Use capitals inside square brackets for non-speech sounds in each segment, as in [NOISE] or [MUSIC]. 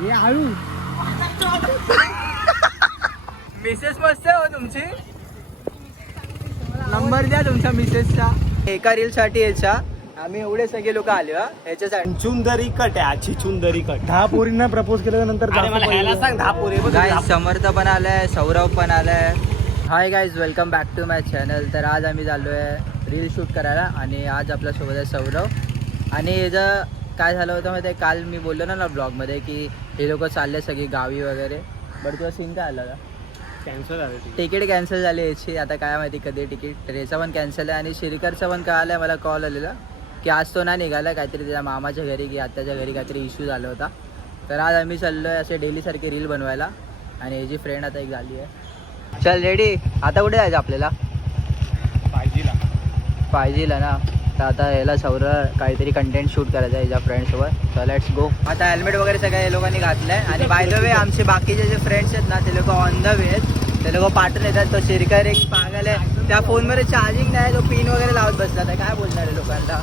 हे मिसेस मस्त आहे हो तुमची. नंबर द्या तुमच्या मिसेसचा एका रील साठी याच्या. आम्ही एवढे सगळे लोक आले हा. याच्यासाठी. चुंदरी कट आहे आजची चुंदरी कट. दहा पोरींना प्रपोज केल्यानंतर अरे मला ह्याला सांग दहा पोरे बघ गाय दहा- समर्थ पण आलाय सौरव पण आलाय. Hi guys welcome back to my channel तर आज आम्ही चाललो आहे रील शूट करायला आणि आज आपल्यासोबत आहे सौरव आणि याचं काय झालं होतं माहिती आहे काल मी बोललो ना ना ब्लॉगमध्ये की हे लोक चालले सगळी गावी वगैरे. बरं तुला सीन काय आला का कॅन्सल झालं. तिकीट. कॅन्सल झाली याची. आता काय माहिती कधी तिकीट. तर याचा पण कॅन्सल आहे आणि शिरकरचं पण कळालं आहे मला कॉल आलेला. की आज तो ना निघाला काहीतरी त्याच्या मामाच्या घरी की आत्याच्या घरी काहीतरी इश्यू झाला होता. तर आज आम्ही चाललो आहे असे डेलीसारखे रील बनवायला. आणि याची फ्रेंड आता एक झाली आहे. चल रेडी आता कुठे जायचं आपल्याला? पाहिजेला. पाहिजे ना. तर आता याला सौर काहीतरी कंटेंट शूट करायचं आहे याच्या फ्रेंड्ससोबत तर लेट्स गो आता हेल्मेट वगैरे सगळ्या या लोकांनी घातलं आहे आणि बाय द वे आमचे बाकीचे जे फ्रेंड्स आहेत ना ते लोक ऑन द वे आहेत. ते लोक पाठवून येतात तो शिरकर एक पागल आहे. त्या फोनमध्ये चार्जिंग नाही तो पिन वगैरे लावत बसला. तर काय बोलणार आहे लोकांना?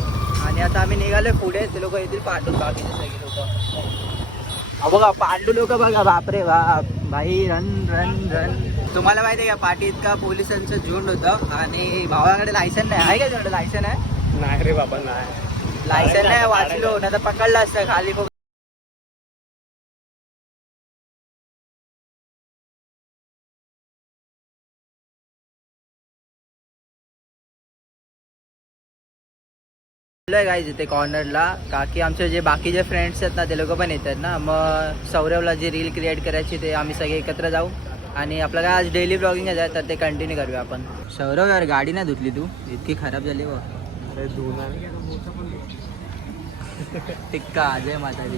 आणि आता आम्ही निघालोय पुढे. ते लोक येतील पाठवून बाकीचे सगळे लोक. बघा पांडू लोक बघा. बापरे बाप. भाई रन रन रन तुम्हाला माहिती आहे का? पाठी इतका पोलिसांचं झुंड होतं. आणि भावाकडे लायसन नाही. आहे का तुझ्याकडे लायसन आहे? नाही रे बाबा नाही. लायसन नाही वाचलो नाही तर पकडलं असतं खाली बघ गाईज इथे कॉर्नरला का की आमचे जे बाकीचे फ्रेंड्स आहेत ना ते लोक पण येतात ना. मग सौरवला जी रील क्रिएट करायची ते आम्ही सगळे एकत्र जाऊ. आणि आपलं काय आज डेली ब्लॉगिंग आहे तर ते कंटिन्यू करूया आपण. सौरव यार गाडी नाही धुतली तू? इतकी खराब झाली धुणार टिक्का जय माता दी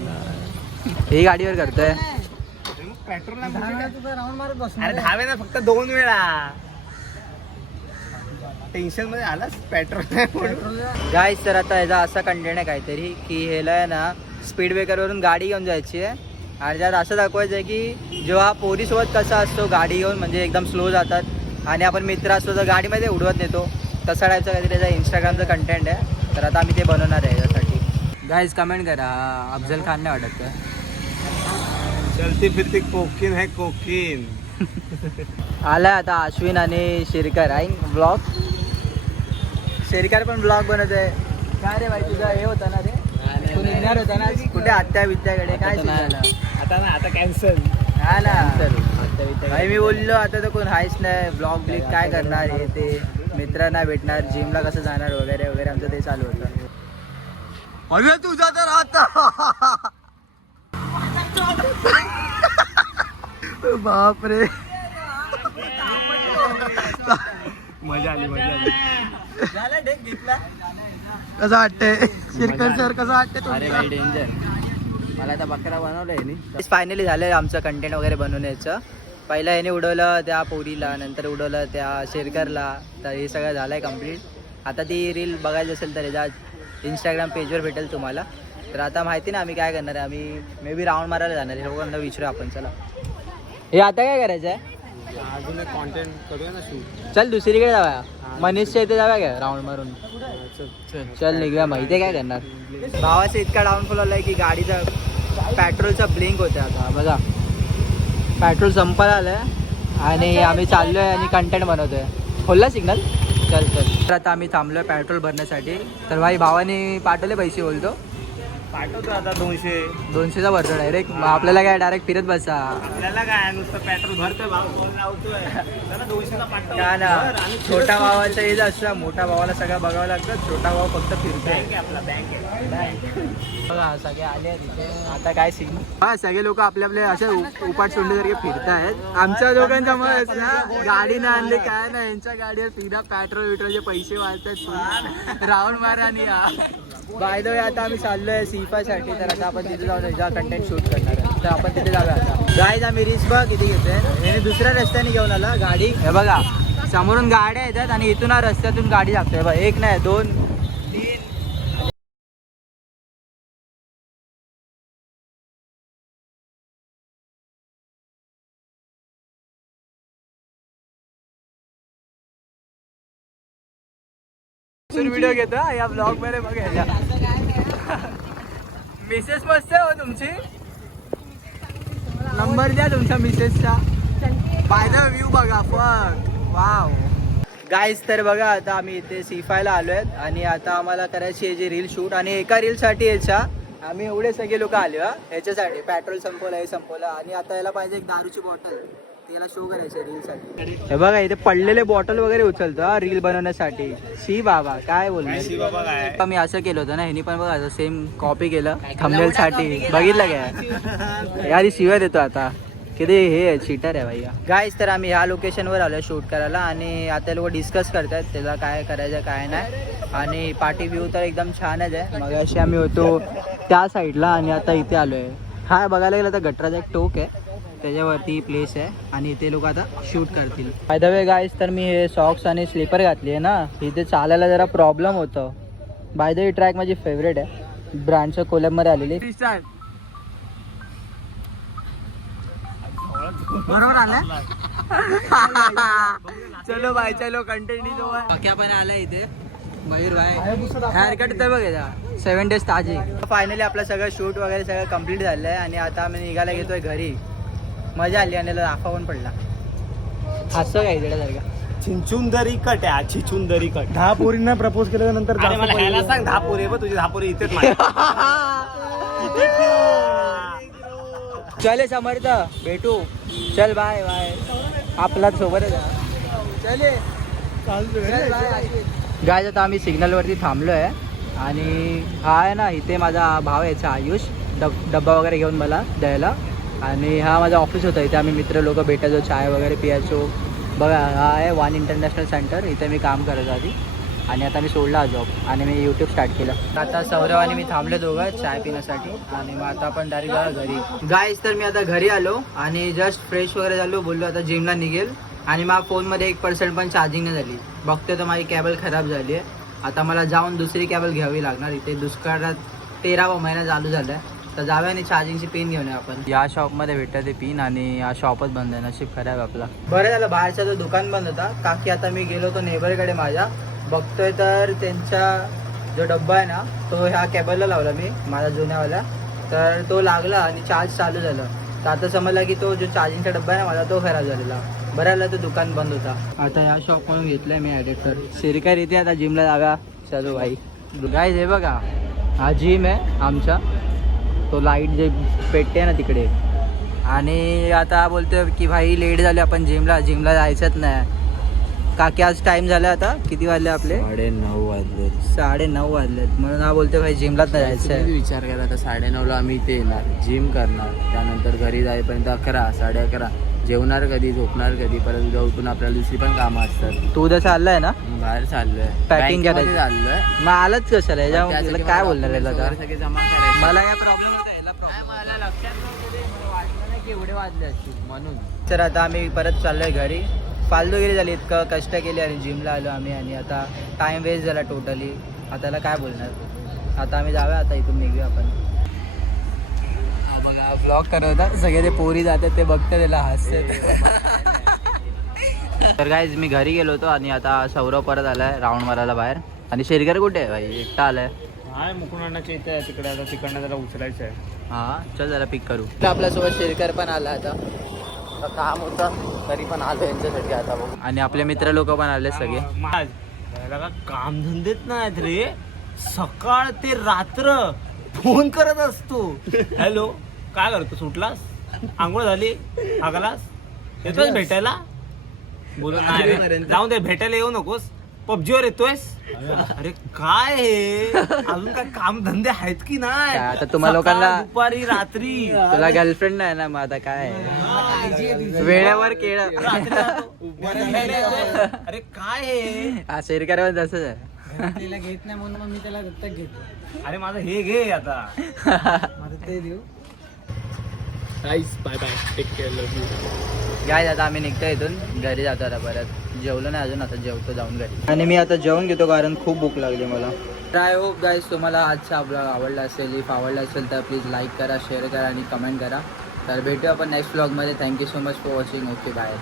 ही गाडीवर करतोय. पेट्रोल राऊंड मारत बस अरे दहावे ना फक्त दोन वेळा. टेन्शनमध्ये आलास? पेट्रोल. गाईज तर आता याचा असा कंटेंट आहे काहीतरी की ह्याला आहे ना स्पीड ब्रेकरवरून गाडी घेऊन जायची आहे. आणि त्यात असं दाखवायचं आहे की जेव्हा पोरीसोबत कसा असतो गाडी घेऊन म्हणजे एकदम स्लो जातात. आणि आपण मित्र असतो तर गाडीमध्ये उडवत नेतो. तसा टाईपचा काहीतरी त्याचा इंस्टाग्रामचं कंटेंट आहे. तर आता आम्ही ते बनवणार आहे याच्यासाठी गाईज कमेंट करा. अफजल खान नाही वाटत का चलती फिरती कोकीन है कोकीन. आलाय आता अश्विन आणि शिरकर. आहे ब्लॉग शिरकर पण ब्लॉग बनवत आहे. काय रे भाई तुझं हे होतं ना रे? तू निघणार होता ना? कुठे आत्या विद्याकडे काय? आता ना आता कॅन्सल हा ना भाई मी बोललो आता तर कोण हायच नाही. ब्लॉग ब्लिक काय करणार हे ते? मित्र नाही भेटणार जिमला कसं जाणार वगैरे वगैरे आमचं ते चालू होतं. अरे तुझा तर आता. बापरे. मजा आली मजा आली. कसं वाटतंय? शिरकर सर कसं वाटतंय अरे डेंजर मला आता बकरा बनवलंय फायनली झालं आमचं कंटेंट वगैरे बनवण्याचं. पहिला याने उडवलं त्या पोरीला नंतर उडवलं त्या शेरकरला. तर हे सगळं झालंय कंप्लीट आता ती रील बघायची असेल तर याच्या इंस्टाग्राम पेजवर भेटेल तुम्हाला. तर आता माहिती ना आम्ही काय करणार आहे. आम्ही मे बी राऊंड मारायला जाणार आहे. लोकांना विचारू आपण. चला. हे आता काय करायचं आहे अजून एक कॉन्टेंट करूया ना शूट चल दुसरीकडे जाऊया. मनीषच्या इथे जाऊया काय? राऊंड मारून. चल निघूया. माहिती आहे काय करणार? भावाचा इतका डाऊनफॉल आलाय की गाडीचा पेट्रोलचा ब्लिंक होता आता. बघा. पेट्रोल संपायला आलंय आणि आम्ही चाललोय आणि कंटेंट बनवतोय. खोलला सिग्नल चल चल. तर आता आम्ही थांबलोय पेट्रोल भरण्यासाठी. तर भाई भावाने पाठवले पैसे बोलतो. पाठवतो आता दोनशे. दोनशेचा भरतो डायरेक्ट आपल्याला काय डायरेक्ट फिरत बसा. आपल्याला काय नुसतं पेट्रोल भरतोय फोन लावतोय. दोनशेला का ना छोटा भावाचं हेच असतं मोठा भावाला सगळं बघावं लागतं छोटा भाऊ फक्त फिरतोय. बँक आहे आपला बँक आहे. बघा सगळे आले आता काय सीन हा सगळे लोक आपले आपले असे उपाट सोंडेसारखे फिरत आहेत. आमच्या दोघांचा मत ना गाडी नाही आणली काय नाही. यांच्या गाडीवर फिरा पेट्रोल विट्रोलचे पैसे वाचतात मारा आणि या बाय द वे आता आम्ही चाललोय सिफासाठी तर आता आपण तिथे जाऊन एकदा कंटेंट शूट करणार आहे. तर आपण तिथे जाऊया आता. गाईज आम्ही रिस्क बघ किती घेतोय. याने दुसऱ्या रस्त्याने घेऊन आला गाडी. हे बघा समोरून गाड्या येतात आणि इथून हा रस्त्यातून गाडी लागते बघ एक नाही दोन व्हिडिओ घेतो या ब्लॉगमध्ये बघायला. मिसेस मस्त आहे हो तुमची. नंबर द्या तुमच्या मिसेसचा बाय द व्ह्यू बघा फक वाव गाईज तर बघा आता आम्ही इथे सिफायला आलो आहेत आणि आता आम्हाला करायची आहे जी रील शूट आणि एका रीलसाठी याच्या. आम्ही एवढे सगळे लोक आले हा ह्याच्यासाठी पेट्रोल संपवलं हे संपवलं आणि आता याला पाहिजे एक दारूची बॉटल त्याला शो करायचं रीलसाठी हे बघा इथे पडलेले बॉटल वगैरे उचलतो रील बनवण्यासाठी. शी बाबा काय बोलणार बाबा काय? मी असं केलं होतं ना ह्यानी पण बघा सेम कॉपी केलं थंबनेल साठी. बघितलं काय [LAUGHS] यार शिवाय देतो आता. किती हे चीटर आहे भैया. गाईज तर आम्ही ह्या लोकेशनवर आलो शूट करायला आणि आता लोक डिस्कस करतात त्याला काय करायचं काय नाही. आणि पार्टी व्ह्यू तर एकदम छानच आहे. मग अशी आम्ही होतो त्या साईडला आणि आता इथे आलो आहे हा बघायला गेलं तर गटराचा एक टोक आहे. त्याच्यावरती प्लेस आहे आणि इथे लोक आता शूट करतील. बाय द वे तर मी हे सॉक्स आणि स्लीपर घातली आहे ना इथे चालायला जरा प्रॉब्लेम होतं. बाय द ट्रॅक माझी फेवरेट आहे. ब्रँडच्या कोलॅबमध्ये आलेली. बरोबर आलं [LAUGHS] चलो बाय चलो कंटिन्यू बाकी पण आलं इथे. मयूर भाई. हेअरकट तर बघा सेवन डेज ताजी. फायनली आपलं सगळं शूट वगैरे सगळं कंप्लीट झालं आहे आणि आता आम्ही निघायला घेतोय घरी. मजा आली आणि राफा पण पडला. असं काय सारखं? चिंचुंदरी कट आहे चिचुंदरी कट. दहा पोरींना प्रपोज केल्यानंतर अरे जास्त मला ह्याला पहिले. सांग दहा पोरे बघ तुझी दहा पोरे इथेच माझ्या. चले समर्थ भेटू. चल बाय बाय आपला सोबतच चले गाय आता आम्ही सिग्नलवरती थांबलो आहे आणि हा आहे ना इथे माझा भाव आहे याचा आयुष. डब डब्बा वगैरे घेऊन मला द्यायला. आणि हा माझा ऑफिस होता. इथे आम्ही मित्र लोक भेटायचो चाय वगैरे पियायचो. बघा हा आहे वन इंटरनॅशनल सेंटर इथे मी काम करायचो आधी. आणि आता मी सोडला जॉब आणि मी यूट्यूब स्टार्ट केलं. आता सौरव आणि मी थांबले दोघं चाय पिण्यासाठी. आणि मग आता आपण डायरेक्ट जा घरी. गायस तर मी आता घरी आलो. आणि जस्ट फ्रेश वगैरे झालो. बोललो आता जिमला निघेल. आणि माझ्या फोनमध्ये एक पर्सेंट पण चार्जिंग नाही झाली. बघते तर माझी कॅबल खराब झाली आहे आता मला जाऊन दुसरी कॅबल घ्यावी लागणार. इथे दुष्काळात तेरावा महिना चालू झाला आहे तर जाऊया आणि चार्जिंगची पिन घेऊन आपण. या शॉपमध्ये भेटतं ते पिन आणि हा शॉपच बंद आहे नशीब खराब आपला. बरं झालं बाहेरचा तो दुकान बंद होता. काकी आता मी गेलो होतो नेबरकडे माझ्या. बघतोय तर त्यांचा जो डब्बा आहे ना तो ह्या केबलला लावला मी माझा जुन्यावाला तर तो लागला आणि चार्ज चालू झालं. तर आता समजला की तो जो चार्जिंगचा डब्बा आहे ना माझा तो खराब झालेला. बरं झालं तो दुकान बंद होता. आता या शॉप म्हणून घेतलंय मी ॲडिटर सिरकर इथे आता जिमला जाव्या चलो भाई. गाईज हे बघा. हा जिम आहे आमचा. तो लाइट जे पेटते ना तिकडे. आणि आता बोलतोय की भाई लेट झाले आपण जिमला जिमला जायचंच नाही. काकी आज टाइम झाला आता? किती वाजले आपले? साडे नऊ वाजले. साडे नऊ वाजलेत म्हणून हा बोलतोय भाई जिमलाच नाही जायचं विचार करा आता? साडे नऊला आम्ही इथे येणार. जिम करणार. त्यानंतर घरी जाईपर्यंत अकरा साडे अकरा. जेवणार कधी झोपणार कधी परत उद्या उठून आपल्याला दुसरी पण कामं असतात. तू उद्या चाललाय ना? बाहेर चाललोय. बँकेमध्ये करायचं. चाललोय. मग आलंच कशाला? काय बोलणार याला documents आता? वगैरे सगळे जमा करायचे. मला काय प्रॉब्लेम काय मला लक्षात नव्हतं. मला वाटलं नाही की एवढे वाजले असतील म्हणून. तर आता आम्ही परत चाललोय घरी. फालतूगिरी झाली इतकं कष्ट केले आणि जिमला आलो आम्ही आणि आता टाइम वेस्ट झाला टोटली आता याला काय बोलणार? आता आम्ही जाऊया आता इथून निघूया आपण. बघा ब्लॉग करत होता. सगळे ते पोरी जातात ते बघतात त्याला हसतात. तर गाईज मी घरी गेलो होतो आणि आता सौरव परत आलाय राऊंड मारायला बाहेर. आणि शेरकर कुठे आहे भाई? एकटा आलाय. हाय मुकुंडाच्या इथे आहे तिकडे आता तिकडनं जरा उचलायचं आहे. हा चल जरा पिक करू. आपल्यासोबत शेरकर पण आला आता. आता काम होतं तरी पण आलो यांच्यासाठी आता बघू. आणि आपले मित्र लोक पण आले सगळे. माझ याला का कामधंदेच नाहीत रे. सकाळ ते रात्र फोन करत असतो. हॅलो? काय करतो सुटलास? आंघोळ झाली? आगलास येतोय भेटायला? बोलत नाही रे. जाऊन दे भेटायला येऊ नकोस. पबजीवर येतोयस? अरे काय हे? अजून काय काम धंदे आहेत की नाही? काय आता तुम्हा लोकांना- दुपारी रात्री. तुला गर्लफ्रेंड नाही ना मग आता काय? वेळेवर केळ. रात्री जातो. भेटायला येतोय. अरे काय हे? हा शेरकर तसंच आहे तिला घेत नाही म्हणून मग मी त्याला दत्तक घेतो. अरे माझं हे घे आता. माझं ते देऊ. Bye bye take care love you काय आता आम्ही निघतो इथून. घरी जातो आता परत. जेवलो नाही अजून आता जेवतो जाऊन घरी. आणि मी आता जेवण घेतो कारण खूप भूक लागली मला. तर आय होप गाईज तुम्हाला आजचा ब्लॉग आवडला असेल. इफ आवडला असेल तर प्लीज लाईक करा शेअर करा आणि कमेंट करा. तर भेटू आपण नेक्स्ट ब्लॉगमध्ये thank you so much for watching okay bye